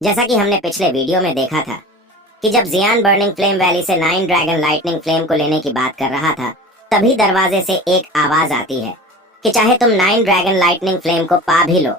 जैसा कि हमने पिछले वीडियो में देखा था कि जब जियान बर्निंग फ्लेम वैली से 9 ड्रैगन लाइटनिंग फ्लेम को लेने की बात कर रहा था, तभी दरवाजे से एक आवाज आती है कि चाहे तुम 9 ड्रैगन लाइटनिंग फ्लेम को पा भी लो,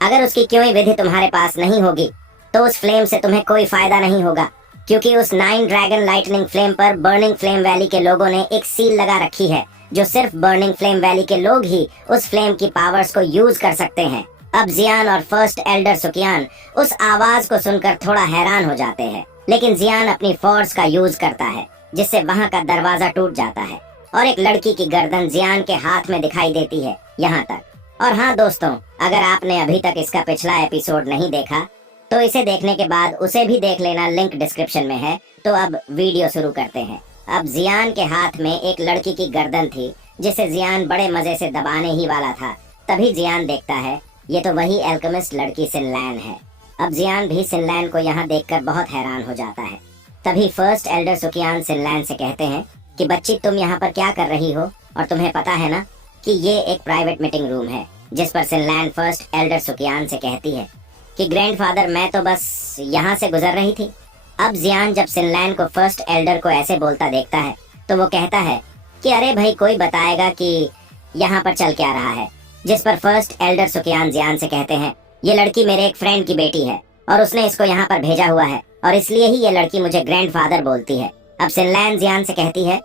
अगर उसकी कोई विधि तुम्हारे पास नहीं होगी तो उस फ्लेम से तुम्हें कोई फायदा नहीं होगा, क्योंकि उस 9 ड्रैगन लाइटनिंग फ्लेम पर बर्निंग फ्लेम वैली के लोगों ने एक सील लगा रखी है, जो सिर्फ बर्निंग फ्लेम वैली के लोग ही उस फ्लेम की पावर्स को यूज कर सकते हैं। अब जियान और फर्स्ट एल्डर सुकियान उस आवाज को सुनकर थोड़ा हैरान हो जाते हैं, लेकिन जियान अपनी फोर्स का यूज करता है, जिससे वहां का दरवाजा टूट जाता है और एक लड़की की गर्दन जियान के हाथ में दिखाई देती है। यहाँ तक। और हाँ दोस्तों, अगर आपने अभी तक इसका पिछला एपिसोड नहीं देखा तो इसे देखने के बाद उसे भी देख लेना, लिंक डिस्क्रिप्शन में है। तो अब वीडियो शुरू करते हैं। अब जियान के हाथ में एक लड़की की गर्दन थी, जिसे जियान बड़े मजे से दबाने ही वाला था। तभी जियान देखता है ये तो वही एल्केमिस्ट लड़की सिनलैन है। अब जियान भी सिनलैन को यहाँ देखकर बहुत हैरान हो जाता है। तभी फर्स्ट एल्डर सुकियान सिनलैन से कहते हैं कि बच्ची, तुम यहाँ पर क्या कर रही हो, और तुम्हें पता है ना कि ये एक प्राइवेट मीटिंग रूम है। जिस पर सिनलैन फर्स्ट एल्डर सुकियान से कहती है कि ग्रैंडफादर, मैं तो बस यहाँ से गुजर रही थी। अब जियान जब सिनलैन को फर्स्ट एल्डर को ऐसे बोलता देखता है तो वो कहता है कि अरे भाई, कोई बताएगा कि यहाँ पर चल क्या रहा है। जिस पर फर्स्ट एल्डर सुकियान जियान से कहते हैं, ये लड़की मेरे एक फ्रेंड की बेटी है और उसने इसको यहाँ पर भेजा हुआ है, और इसलिए ही ये लड़की मुझे ग्रैंडफादर बोलती है। अब सिनलैन जियान से कहती है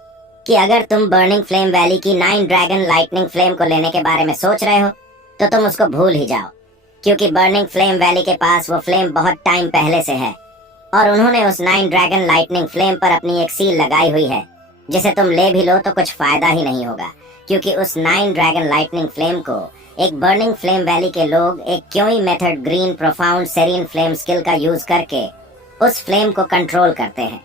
कि अगर तुम बर्निंग फ्लेम वैली की 9 ड्रैगन लाइटनिंग फ्लेम को लेने के बारे में सोच रहे हो तो तुम उसको भूल ही जाओ, क्योंकि बर्निंग फ्लेम वैली के पास वो फ्लेम बहुत टाइम पहले से है और उन्होंने उस 9 ड्रैगन लाइटनिंग फ्लेम पर अपनी एक सील लगाई हुई है, जिसे तुम ले भी लो तो कुछ फायदा ही नहीं होगा, क्योंकि उस 9 ड्रैगन लाइटनिंग फ्लेम को एक बर्निंग फ्लेम वैली के लोग एक क्योई method green profound serene flame skill का यूज करके उस फ्लेम को कंट्रोल करते हैं।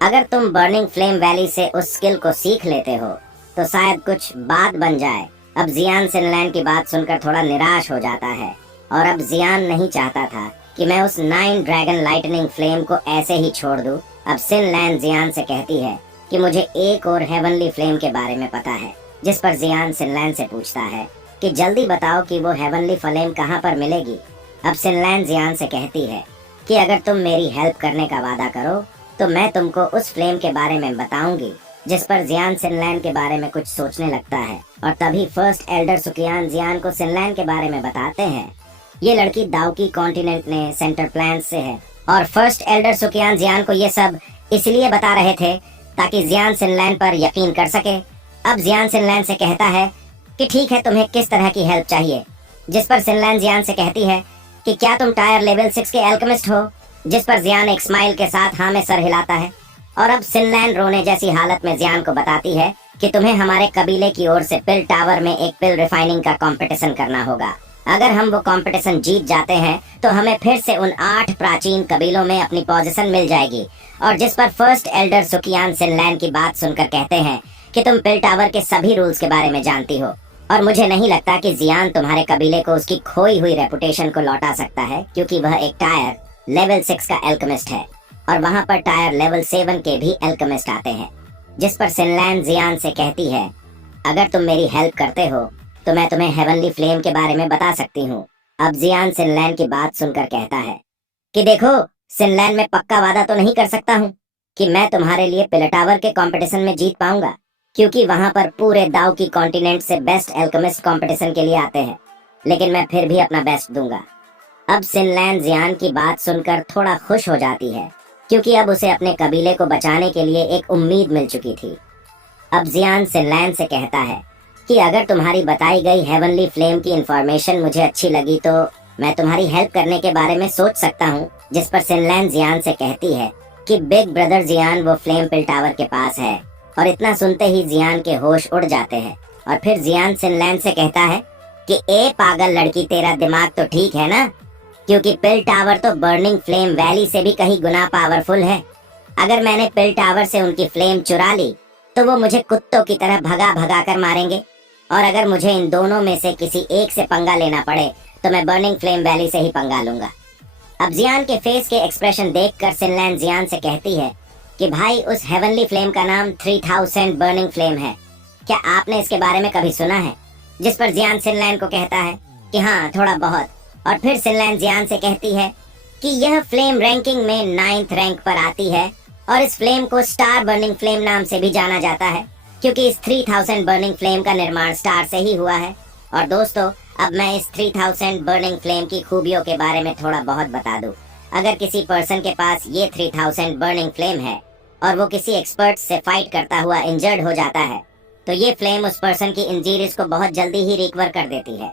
अगर तुम बर्निंग फ्लेम वैली से उस स्किल को सीख लेते हो तो शायद कुछ बात बन जाए। अब जियान सिनलैन की बात सुनकर थोड़ा निराश हो जाता है, और अब जियान नहीं चाहता था कि मैं उस 9 ड्रैगन लाइटनिंग फ्लेम को ऐसे ही छोड़ दूं। अब सिनलैन जियान से कहती है कि मुझे एक और हेवनली फ्लेम के बारे में पता है। जिस पर जियान सिनलैन से पूछता है कि जल्दी बताओ कि वो हेवनली फ्लेम कहाँ पर मिलेगी। अब सिनलैन जियान से कहती है कि अगर तुम मेरी हेल्प करने का वादा करो तो मैं तुमको उस फ्लेम के बारे में बताऊंगी। जिस पर जियान सिनलैन के बारे में कुछ सोचने लगता है, और तभी फर्स्ट एल्डर सुकियान जियान को सिनलैन के बारे में बताते हैं। ये लड़की दाउकी कॉन्टिनेंट ने सेंटर प्लान से है, और फर्स्ट एल्डर सुकियान जियान को ये सब इसलिए बता रहे थे ताकि जियान सिनलैन पर यकीन कर सके। अब जियान सिनलैन से कहता है कि ठीक है, तुम्हें किस तरह की हेल्प चाहिए। जिस पर सिनलैन जियान से कहती है कि क्या तुम टायर लेवल 6 के एल्केमिस्ट हो। जिस पर जियान एक स्माइल के साथ हाँ में सर हिलाता है, और अब सिनलैन रोने जैसी हालत में जियान को बताती है कि तुम्हें हमारे कबीले की ओर से पिल टावर में एक पिल रिफाइनिंग का कंपटीशन करना होगा। अगर हम वो कंपटीशन जीत जाते हैं तो हमें फिर से उन 8 प्राचीन कबीलों में अपनी पोजीशन मिल जाएगी। और जिस पर फर्स्ट एल्डर सुकियान सिनलैन की बात सुनकर कहते हैं कि तुम पिल टावर के सभी रूल्स के बारे में जानती हो, और मुझे नहीं लगता कि जियान तुम्हारे कबीले को उसकी खोई हुई रेपुटेशन को लौटा सकता है, क्योंकि वह एक टायर लेवल 6 का एल्केमिस्ट है और वहां पर टायर लेवल 7 के भी एल्केमिस्ट आते हैं। जिस पर सिनलैन जियान से कहती है, अगर तुम मेरी हेल्प करते हो तो मैं तुम्हें हेवनली फ्लेम के बारे में बता सकती हूँ। अब जियान सिनलैन की बात सुनकर कहता है कि देखो सिनलैन, मैं पक्का वादा तो नहीं कर सकता हूँ कि मैं तुम्हारे लिए पिल टावर के कंपटीशन में जीत पाऊंगा, क्योंकि वहां पर पूरे दाउकी कॉन्टिनेंट से बेस्ट एल्केमिस्ट कंपटीशन के लिए आते हैं, लेकिन मैं फिर भी अपना बेस्ट दूंगा। अब सिनलैन जियान की बात सुनकर थोड़ा खुश हो जाती है, क्योंकि अब उसे अपने कबीले को बचाने के लिए एक उम्मीद मिल चुकी थी। अब जियान सिनलैन से कहता है कि अगर तुम्हारी बताई गई हेवनली फ्लेम की इंफॉर्मेशन मुझे अच्छी लगी तो मैं तुम्हारी हेल्प करने के बारे में सोच सकता हूँ। जिस पर सिनलैन जियान से कहती है कि बिग ब्रदर जियान वो फ्लेम पिल टावर के पास है, और इतना सुनते ही जियान के होश उड़ जाते हैं। और फिर जियान सिनलैन से कहता है कि ए पागल लड़की, तेरा दिमाग तो ठीक है ना, क्योंकि पिल टावर तो बर्निंग फ्लेम वैली से भी कहीं गुना पावरफुल है। अगर मैंने पिल टावर से उनकी फ्लेम चुरा ली तो वो मुझे कुत्तों की तरह भगा भगा कर मारेंगे, और अगर मुझे इन दोनों में से किसी एक से पंगा लेना पड़े तो मैं बर्निंग फ्लेम वैली से ही पंगा लूंगा। अब जियान के फेस के एक्सप्रेशन देखकर सिनलैन जियान से कहती है कि भाई, उस हेवनली फ्लेम का नाम 3000 बर्निंग फ्लेम है। क्या आपने इसके बारे में कभी सुना है। जिस पर जियान सिनलैन को कहता है कि हाँ, थोड़ा बहुत। और फिर सिनलैन जियान से कहती है कि यह फ्लेम रैंकिंग में 9th रैंक पर आती है और इस फ्लेम को स्टार बर्निंग फ्लेम नाम से भी जाना जाता है, क्योंकि इस 3000 बर्निंग फ्लेम का निर्माण स्टार से ही हुआ है। और दोस्तों, अब मैं इस 3000 बर्निंग फ्लेम की खूबियों के बारे में थोड़ा बहुत बता दूं। अगर किसी पर्सन के पास ये 3000 बर्निंग फ्लेम है और वो किसी एक्सपर्ट से फाइट करता हुआ इंजर्ड हो जाता है, तो ये फ्लेम उस पर्सन की इंजरीज को बहुत जल्दी ही रिकवर कर देती है।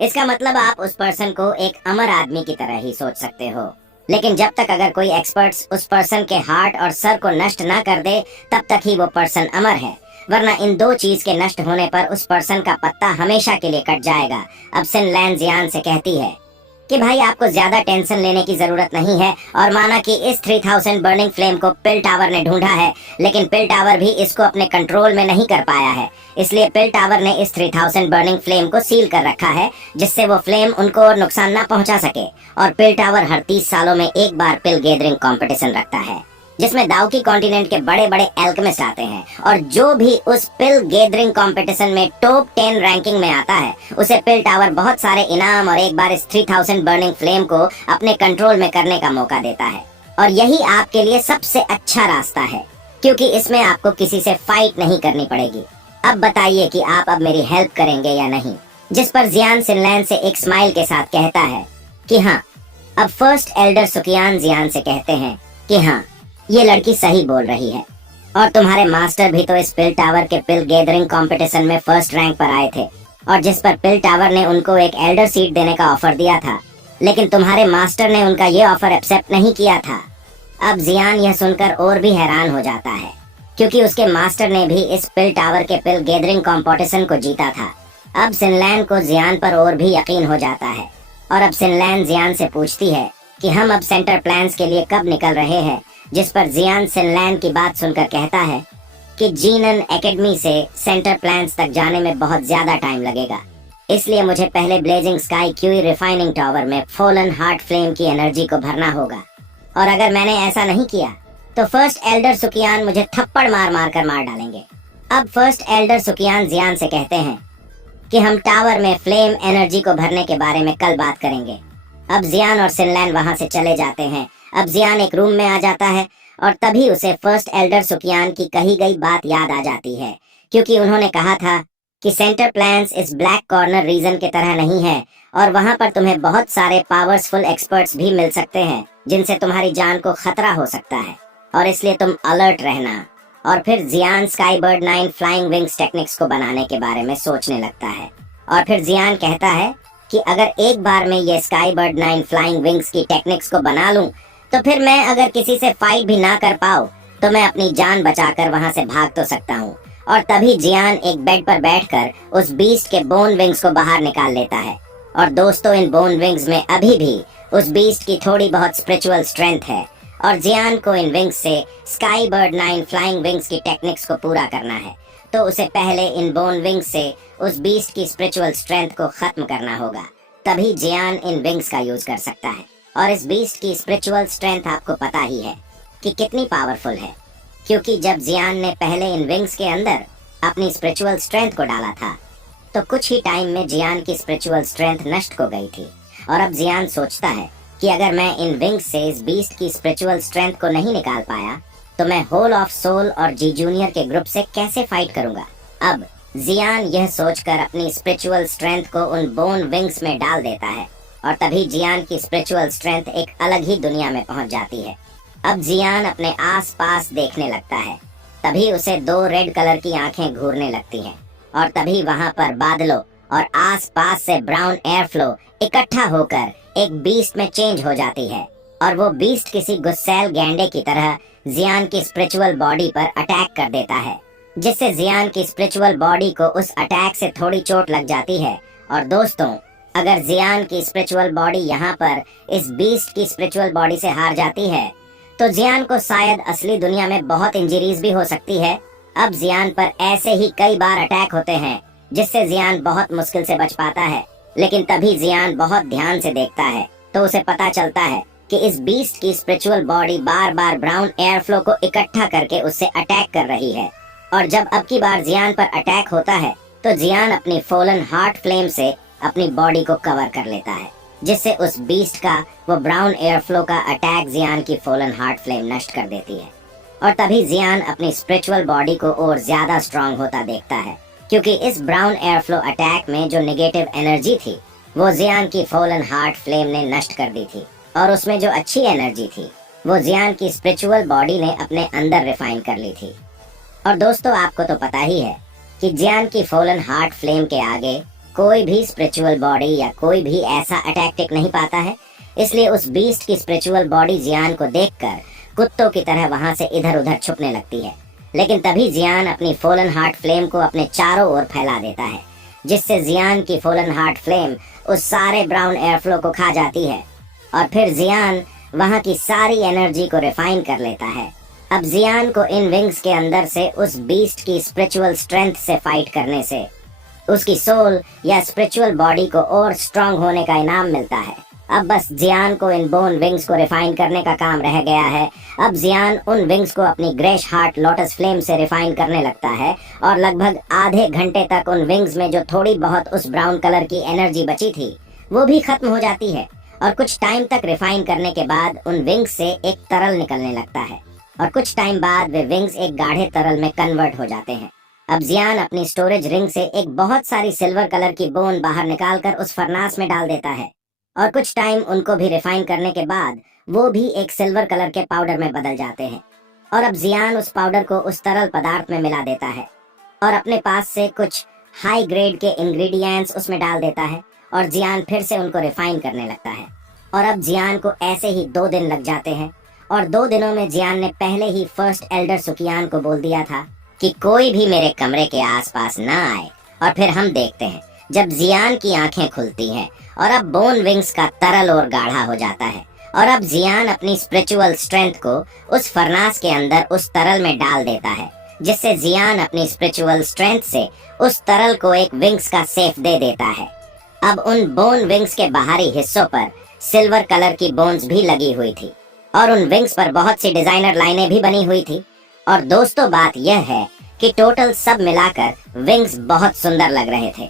इसका मतलब आप उस पर्सन को एक अमर आदमी की तरह ही सोच सकते हो। लेकिन जब तक अगर कोई एक्सपर्ट्स उस पर्सन के हार्ट और सर को नष्ट ना कर दे, तब तक ही वो पर्सन अमर है। वरना इन दो चीज के नष्ट होने पर उस पर्सन का पत्ता हमेशा के लिए कट जाएगा। अब सिन लैन जियान से कहती है कि भाई आपको ज्यादा टेंशन लेने की जरूरत नहीं है, और माना कि इस 3000 बर्निंग फ्लेम को पिल टावर ने ढूंढा है, लेकिन पिल टावर भी इसको अपने कंट्रोल में नहीं कर पाया है। इसलिए पिल टावर ने इस 3000 बर्निंग फ्लेम को सील कर रखा है, जिससे वो फ्लेम उनको और नुकसान ना पहुंचा सके। और पिल टावर हर 30 सालों में एक बार पिल गैदरिंग कंपटीशन रखता है, जिसमें दाउकी कॉन्टिनेंट के बड़े बड़े एल्केमिस्ट आते हैं, और जो भी उस पिल गैदरिंग कंपटीशन में टॉप 10 रैंकिंग में आता है, उसे पिल टावर बहुत सारे इनाम और एक बार इस 3000 बर्निंग फ्लेम को अपने कंट्रोल में करने का मौका देता है। और यही आपके लिए सबसे अच्छा रास्ता है, क्योंकि इसमें आपको किसी से फाइट नहीं करनी पड़ेगी। अब बताइए कि आप अब मेरी हेल्प करेंगे या नहीं। जिस पर जियान सिनलैन से एक स्माइल के साथ कहता है कि हाँ। अब फर्स्ट एल्डर सुकियान जियान से कहते हैं कि हाँ, ये लड़की सही बोल रही है, और तुम्हारे मास्टर भी तो इस पिल टावर के पिल गैदरिंग कंपटीशन में फर्स्ट रैंक पर आए थे, और जिस पर पिल टावर ने उनको एक एल्डर सीट देने का ऑफर दिया था, लेकिन तुम्हारे मास्टर ने उनका ये ऑफर एक्सेप्ट नहीं किया था। अब जियान यह सुनकर और भी हैरान हो जाता है, क्योंकि उसके मास्टर ने भी इस पिल टावर के पिल गैदरिंग कंपटीशन को जीता था। अब सिनलैन को जियान पर और भी यकीन हो जाता है, और अब सिनलैन जियान से पूछती है कि हम अब सेंटर प्लान्स के लिए कब निकल रहे हैं। जिस पर जियान सिनलैन की बात सुनकर कहता है कि जीनन एकेडमी से सेंटर प्लान्स तक जाने में बहुत ज्यादा टाइम लगेगा, इसलिए मुझे पहले blazing sky QE refining tower में फॉलन हार्ट फ्लेम की एनर्जी को भरना होगा, और अगर मैंने ऐसा नहीं किया तो फर्स्ट एल्डर सुकियान मुझे थप्पड़ मार मार कर मार डालेंगे। अब फर्स्ट एल्डर सुकियान जियान से कहते हैं कि हम टावर में फ्लेम एनर्जी को भरने के बारे में कल बात करेंगे। अब जियान और सिनलैन वहां से चले जाते हैं। अब जियान एक रूम में आ जाता है, और तभी उसे फर्स्ट एल्डर सुकियान की कही गई बात याद आ जाती है, क्योंकि उन्होंने कहा था कि सेंटर प्लान्स इस ब्लैक कॉर्नर रीजन की तरह नहीं है, और वहां पर तुम्हें बहुत सारे पावरफुल एक्सपर्ट्स भी मिल सकते हैं, जिनसे तुम्हारी जान को खतरा हो सकता है, और इसलिए तुम अलर्ट रहना। और फिर जियान स्काईबर्ड 9 फ्लाइंग विंग्स टेक्निक्स को बनाने के बारे में सोचने लगता है। और फिर जियान कहता है कि अगर एक बार में ये स्काईबर्ड 9 फ्लाइंग विंग्स की टेक्निक्स को बना लूं, तो फिर मैं अगर किसी से फाइट भी ना कर पाऊं, तो मैं अपनी जान बचाकर वहां से भाग तो सकता हूं। और तभी जियान एक बेड पर बैठकर उस बीस्ट के बोन विंग्स को बाहर निकाल लेता है। और दोस्तों, इन बोन विंग्स में अभी भी उस बीस्ट की थोड़ी बहुत स्पिरिचुअल स्ट्रेंथ है, और जियान को इन विंग्स से स्काईबर्ड 9 फ्लाइंग विंग्स की टेक्निक्स को पूरा करना है, तो उसे पहले इन बोन विंग्स से उस बीस्ट की स्पिरिचुअल स्ट्रेंथ को खत्म करना होगा। तभी जियान इन विंग्स का यूज कर सकता है। और इस बीस्ट की स्पिरिचुअल स्ट्रेंथ आपको पता ही है कि कितनी पावरफुल है, क्योंकि जब जियान ने पहले इन विंग्स के अंदर अपनी स्पिरिचुअल स्ट्रेंथ को डाला था, तो कुछ ही टाइम में जियान की स्पिरिचुअल स्ट्रेंथ नष्ट हो गई थी। और अब जियान सोचता है कि अगर मैं इन विंग्स से इस बीस्ट की स्पिरिचुअल स्ट्रेंथ को नहीं निकाल पाया, तो मैं होल ऑफ सोल और जी जूनियर के ग्रुप से कैसे फाइट करूंगा। अब जियान यह सोचकर अपनी स्पिरिचुअल स्ट्रेंथ को उन बोन विंग्स में डाल देता है, और तभी जियान की स्पिरिचुअल स्ट्रेंथ एक अलग ही दुनिया में पहुंच जाती है। अब जियान अपने आसपास देखने लगता है, तभी उसे 2 रेड कलर की आंखें घूरने लगती हैं, और तभी वहां पर बादलों और आसपास से ब्राउन एयर फ्लो इकट्ठा होकर एक बीस्ट में चेंज हो जाती है, और वो बीस्ट किसी गुस्सैल गैंडे की तरह जियान की स्पिरिचुअल बॉडी पर अटैक कर देता है, जिससे जियान की स्पिरिचुअल बॉडी को उस अटैक से थोड़ी चोट लग जाती है। और दोस्तों, अगर जियान की स्पिरिचुअल बॉडी यहाँ पर इस बीस्ट की स्पिरिचुअल बॉडी से हार जाती है, तो जियान को शायद असली दुनिया में बहुत इंजरीज भी हो सकती है। अब जियान पर ऐसे ही कई बार अटैक होते हैं, जिससे जियान बहुत मुश्किल से बच पाता है। लेकिन तभी जियान बहुत ध्यान से देखता है, तो उसे पता चलता है कि इस बीस्ट की स्पिरिचुअल बॉडी बार बार ब्राउन एयर फ्लो को इकट्ठा करके उससे अटैक कर रही है। और जब अब की बार जियान पर अटैक होता है, तो जियान अपनी फॉलन हार्ट फ्लेम से अपनी बॉडी को कवर कर लेता है। जिससे उस बीस्ट का वो ब्राउन एयर फ्लो का अटैक जियान की फॉलन हार्ट फ्लेम नष्ट कर देती है। और तभी जियान अपनी स्पिरिचुअल बॉडी को और ज्यादा स्ट्रांग होता देखता है, क्योंकि इस ब्राउन एयर फ्लो अटैक में जो नेगेटिव एनर्जी थी वो जियान की फॉलन हार्ट फ्लेम ने नष्ट कर दी थी, और उसमें जो अच्छी एनर्जी थी वो जियान की स्पिरिचुअल बॉडी ने अपने अंदर रिफाइन कर ली थी। और दोस्तों, आपको तो पता ही है कि जियान की फॉलन हार्ट फ्लेम के आगे कोई भी स्पिरिचुअल बॉडी या कोई भी ऐसा अटैक टिक नहीं पाता है। इसलिए उस बीस्ट की स्पिरिचुअल बॉडी जियान को देखकर कुत्तों की तरह वहां से इधर उधर छुपने लगती है। लेकिन तभी जियान अपनी फॉलन हार्ट फ्लेम को अपने चारों ओर फैला देता है, जिससे जियान की फॉलन हार्ट फ्लेम उस सारे ब्राउन एयर फ्लो को खा जाती है। और फिर जियान वहां की सारी एनर्जी को रिफाइन कर लेता है। अब जियान को इन विंग्स के अंदर से उस बीस्ट की स्पिरिचुअल स्ट्रेंथ से फाइट करने से उसकी सोल या स्पिरिचुअल बॉडी को और स्ट्रांग होने का इनाम मिलता है। अब बस जियान को इन बोन विंग्स को रिफाइन करने का काम रह गया है। अब जियान उन विंग्स को अपनी ग्रेश हार्ट लोटस फ्लेम से रिफाइन करने लगता है, और लगभग आधे घंटे तक उन विंग्स में जो थोड़ी बहुत उस ब्राउन कलर की एनर्जी बची थी वो भी खत्म हो जाती है। और कुछ टाइम तक रिफाइन करने के बाद उन विंग्स से एक तरल निकलने लगता है, और कुछ टाइम बाद वे विंग्स एक गाढ़े तरल में कन्वर्ट हो जाते हैं। अब जियान अपनी स्टोरेज रिंग से एक बहुत सारी सिल्वर कलर की बोन बाहर निकालकर उस फरनास में डाल देता है, और कुछ टाइम उनको भी रिफाइन करने के बाद वो भी एक सिल्वर कलर के पाउडर में बदल जाते हैं। और अब जियान उस पाउडर को उस तरल पदार्थ में मिला देता है, और अपने पास से कुछ हाई ग्रेड के इंग्रेडिएंट्स उसमें डाल देता है, और जियान फिर से उनको रिफाइन करने लगता है। और अब जियान को ऐसे ही 2 दिन लग जाते हैं, और 2 दिनों में जियान ने पहले ही फर्स्ट एल्डर सुकियान को बोल दिया था कि कोई भी मेरे कमरे के आसपास ना आए। और फिर हम देखते हैं जब जियान की आंखें खुलती हैं, और अब बोन विंग्स का तरल और गाढ़ा हो जाता है, और अब जियान अपनी स्पिरिचुअल स्ट्रेंथ को उस फरनास के अंदर उस तरल में डाल देता है, जिससे जियान अपनी स्पिरिचुअल स्ट्रेंथ से उस तरल को एक विंग्स का सेफ दे देता है। अब उन बोन विंग्स के बाहरी हिस्सों पर सिल्वर कलर की बोन्स भी लगी हुई थी, और उन विंग्स पर बहुत सी डिजाइनर लाइनें भी बनी हुई थी। और दोस्तों, बात यह है कि टोटल सब मिलाकर विंग्स बहुत सुंदर लग रहे थे।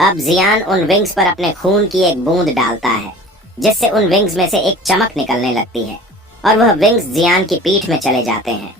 अब जियान उन विंग्स पर अपने खून की एक बूंद डालता है, जिससे उन विंग्स में से एक चमक निकलने लगती है, और वह विंग्स जियान की पीठ में चले जाते हैं।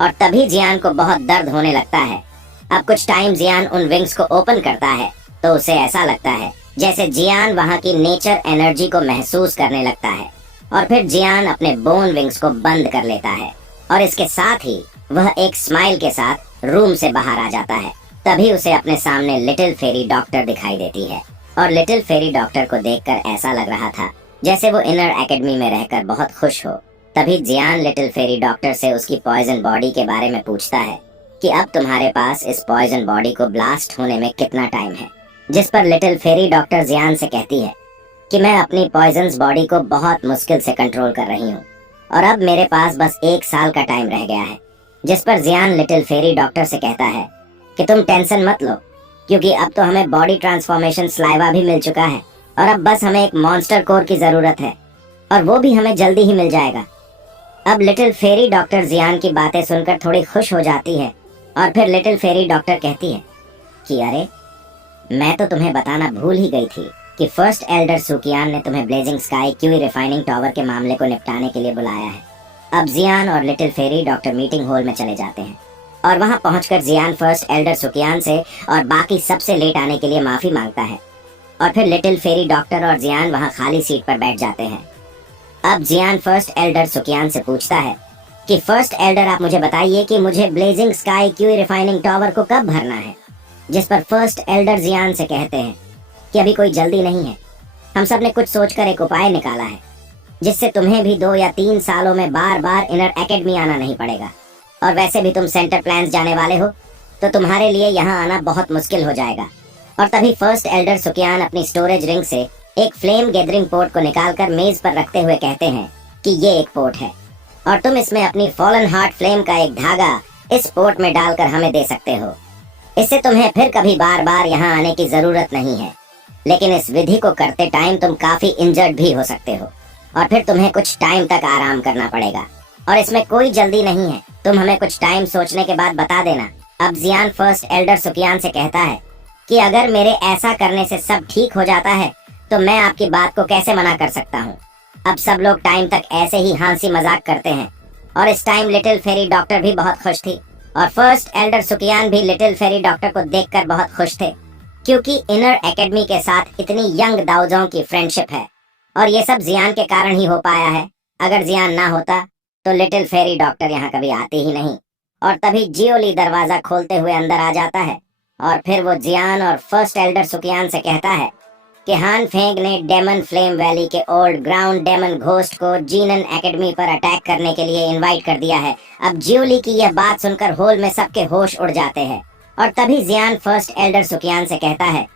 और तभी जियान को बहुत दर्द होने लगता है। अब कुछ टाइम जियान उन विंग्स को ओपन करता है तो उसे ऐसा लगता है जैसे जियान वहां की नेचर एनर्जी को महसूस करने लगता है। और फिर जियान अपने बोन विंग्स को बंद कर लेता है, और इसके साथ ही वह एक स्माइल के साथ रूम से बाहर आ जाता है। तभी उसे अपने सामने लिटिल फेरी डॉक्टर दिखाई देती है, और लिटिल फेरी डॉक्टर को देखकर ऐसा लग रहा था जैसे वो इनर एकेडमी में रहकर बहुत खुश हो। तभी जियान लिटिल फेरी डॉक्टर से उसकी पॉइजन बॉडी के बारे में पूछता है कि अब तुम्हारे पास इस पॉइजन बॉडी को ब्लास्ट होने में कितना टाइम है। जिस पर लिटिल फेरी डॉक्टर जियान से कहती है कि मैं अपनी पॉइजन्स बॉडी को बहुत मुश्किल से कंट्रोल कर रही हूँ, और अब मेरे पास बस 1 साल का टाइम रह गया है। जिस पर जियान लिटिल फेरी डॉक्टर से कहता है कि तुम टेंशन मत लो, क्योंकि अब तो हमें बॉडी ट्रांसफॉर्मेशन स्लाइवा भी मिल चुका है, और अब बस हमें एक मॉन्स्टर कोर की जरूरत है, और वो भी हमें जल्दी ही मिल जाएगा। अब लिटिल फेरी डॉक्टर जियान की बातें सुनकर थोड़ी खुश हो जाती है, और फिर लिटिल फेरी डॉक्टर कहती है कि अरे, मैं तो तुम्हें बताना भूल ही गई थी कि फर्स्ट एल्डर सुकियान ने तुम्हें blazing sky QE refining tower के मामले को निपटाने के लिए बुलाया है। अब जियान और little fairy doctor meeting hall में चले जाते हैं, और वहां पहुंचकर जियान फर्स्ट एल्डर सुकियान से और बाकी सबसे लेट आने के लिए माफी मांगता है। और फिर लिटिल फेरी डॉक्टर और जियान वहां खाली सीट पर बैठ जाते हैं। अब जियान फर्स्ट एल्डर सुकियान से पूछता है कि फर्स्ट एल्डर, आप मुझे बताइए कि मुझे blazing sky QE refining tower को कब भरना है। जिस पर फर्स्ट एल्डर जियान से कहते हैं कि अभी कोई जल्दी नहीं है, हम सब ने कुछ सोचकर एक उपाय निकाला है जिससे तुम्हें भी 2 या 3 सालों में बार बार इनर एकेडमी आना नहीं पड़ेगा। और वैसे भी तुम सेंटर प्लान्स जाने वाले हो, तो तुम्हारे लिए यहाँ आना बहुत मुश्किल हो जाएगा। और तभी फर्स्ट एल्डर सुकियान अपनी स्टोरेज रिंग से एक फ्लेम गैदरिंग पोर्ट को निकालकर मेज पर रखते हुए कहते हैं कि ये एक पोर्ट है, और तुम इसमें अपनी फॉलन हार्ट फ्लेम का एक धागा इस पोर्ट में डालकर हमें दे सकते हो। इससे तुम्हें फिर कभी बार बार यहाँ आने की जरूरत नहीं है। लेकिन इस विधि को करते टाइम तुम काफी इंजर्ड भी हो सकते हो, और फिर तुम्हें कुछ टाइम तक आराम करना पड़ेगा, और इसमें कोई जल्दी नहीं है। तुम हमें कुछ टाइम सोचने के बाद बता देना। अब जियान फर्स्ट एल्डर सुकियान से कहता है कि अगर मेरे ऐसा करने से सब ठीक हो जाता है तो मैं आपकी बात को कैसे मना कर सकता हूँ। अब सब लोग टाइम तक ऐसे ही हंसी मजाक करते हैं और इस टाइम लिटिल फेरी डॉक्टर भी बहुत खुश थी और फर्स्ट एल्डर सुकियान भी लिटिल फेरी डॉक्टर को देखकर बहुत खुश थे, क्योंकि इनर एकेडमी के साथ इतनी यंग दाऊजों की फ्रेंडशिप है और ये सब जियान के कारण ही हो पाया है। अगर जियान ना होता तो लिटिल फेरी डॉक्टर यहाँ कभी आते ही नहीं। और तभी जियोली दरवाजा खोलते हुए अंदर आ जाता है और फिर वो जियान और फर्स्ट एल्डर सुकियान से कहता है कि हान फेंग ने डेमन फ्लेम वैली के ओल्ड ग्राउंड डेमन घोस्ट को जीनन एकेडमी पर अटैक करने के लिए इनवाइट कर दिया है। अब जियोली की यह बात सुनकर होल में सबके होश उड़ जाते हैं और तभी जियान फर्स्ट एल्डर सुकियान से कहता है,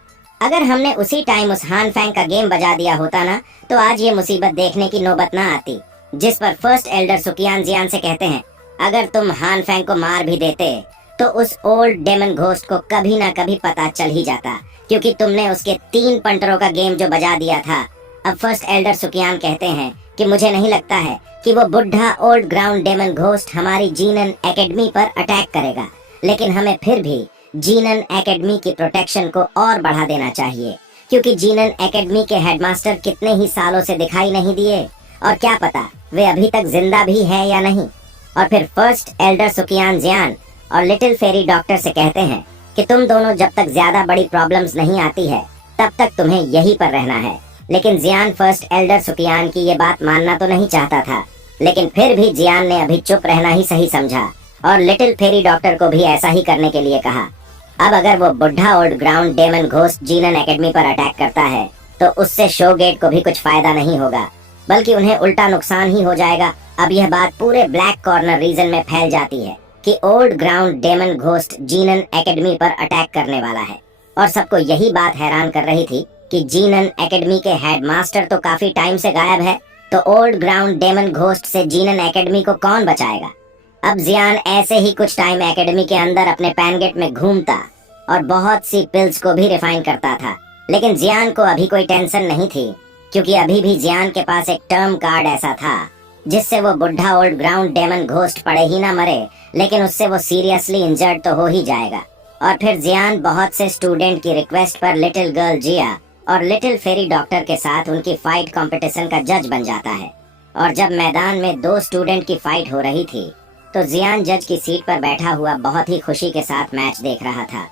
अगर हमने उसी टाइम उस हान फेंग का गेम बजा दिया होता ना तो आज ये मुसीबत देखने की नौबत ना आती। जिस पर फर्स्ट एल्डर सुकियान जियान से कहते हैं, अगर तुम हान फेंग को मार भी देते तो उस ओल्ड डेमन घोस्ट को कभी ना कभी पता चल ही जाता, क्योंकि तुमने उसके 3 पंटरों का गेम जो बजा दिया था। अब फर्स्ट एल्डर सुकियान कहते हैं कि मुझे नहीं लगता है कि वो बुढ़ा ओल्ड ग्राउंड डेमन घोस्ट हमारी जीनन एकेडमी पर अटैक करेगा, लेकिन हमें फिर भी जीनन एकेडमी की प्रोटेक्शन को और बढ़ा देना चाहिए, क्योंकि जीनन एकेडमी के हेडमास्टर कितने ही सालों से दिखाई नहीं दिए और क्या पता वे अभी तक जिंदा भी है या नहीं। और फिर फर्स्ट एल्डर सुकियान जियान और लिटिल फेरी डॉक्टर से कहते हैं कि तुम दोनों जब तक ज्यादा बड़ी प्रॉब्लम्स नहीं आती है तब तक तुम्हें यहीं पर रहना है। लेकिन जियान फर्स्ट एल्डर सुकियान की ये बात मानना तो नहीं चाहता था, लेकिन फिर भी जियान ने अभी चुप रहना ही सही समझा और लिटिल फेरी डॉक्टर को भी ऐसा ही करने के लिए कहा। अब अगर वो बुढ़ा ओल्ड ग्राउंड डेमन घोस्ट जीनन एकेडमी पर अटैक करता है तो उससे शो गेट को भी कुछ फायदा नहीं होगा, बल्कि उन्हें उल्टा नुकसान ही हो जाएगा। अब यह बात पूरे ब्लैक कॉर्नर रीजन में फैल जाती है कि ओल्ड ग्राउंड डेमन घोस्ट जीनन एकेडमी पर अटैक करने वाला है और सबको यही बात हैरान कर रही थी कि जीनन एकेडमी के हेडमास्टर तो काफी टाइम से गायब है, तो ओल्ड ग्राउंड डेमन घोस्ट से जीनन एकेडमी को कौन बचाएगा। अब जियान ऐसे ही कुछ टाइम एकेडमी के अंदर अपने पैनगेट में घूमता और बहुत सी पिल्स को भी रिफाइन करता था, लेकिन जियान को अभी कोई टेंशन नहीं थी, क्योंकि अभी भी जियान के पास एक टर्म कार्ड ऐसा था जिससे वो बुढ़ा ओल्ड ग्राउंड डेमन घोस्ट पड़े ही ना मरे, लेकिन उससे वो सीरियसली इंजर्ड तो हो ही जाएगा। और फिर जियान बहुत से स्टूडेंट की रिक्वेस्ट पर लिटिल गर्ल जिया और लिटिल फेरी डॉक्टर के साथ उनकी फाइट कंपटीशन का जज बन जाता है। और जब मैदान में 2 स्टूडेंट की फाइट हो रही थी तो जियान जज की सीट पर बैठा हुआ बहुत ही खुशी के साथ मैच देख रहा था।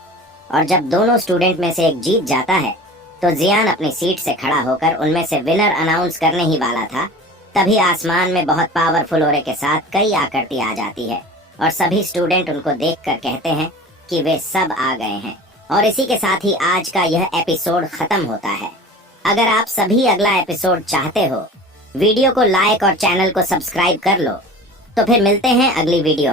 और जब दोनों स्टूडेंट में से एक जीत जाता है तो जियान अपनी सीट से खड़ा होकर उनमें से विनर अनाउंस करने ही वाला था, तभी आसमान में बहुत पावरफुल ओरे के साथ कई आकृति आ जाती है और सभी स्टूडेंट उनको देखकर कहते हैं कि वे सब आ गए हैं। और इसी के साथ ही आज का यह एपिसोड खत्म होता है। अगर आप सभी अगला एपिसोड चाहते हो, वीडियो को लाइक और चैनल को सब्सक्राइब कर लो। तो फिर मिलते हैं अगली वीडियो में।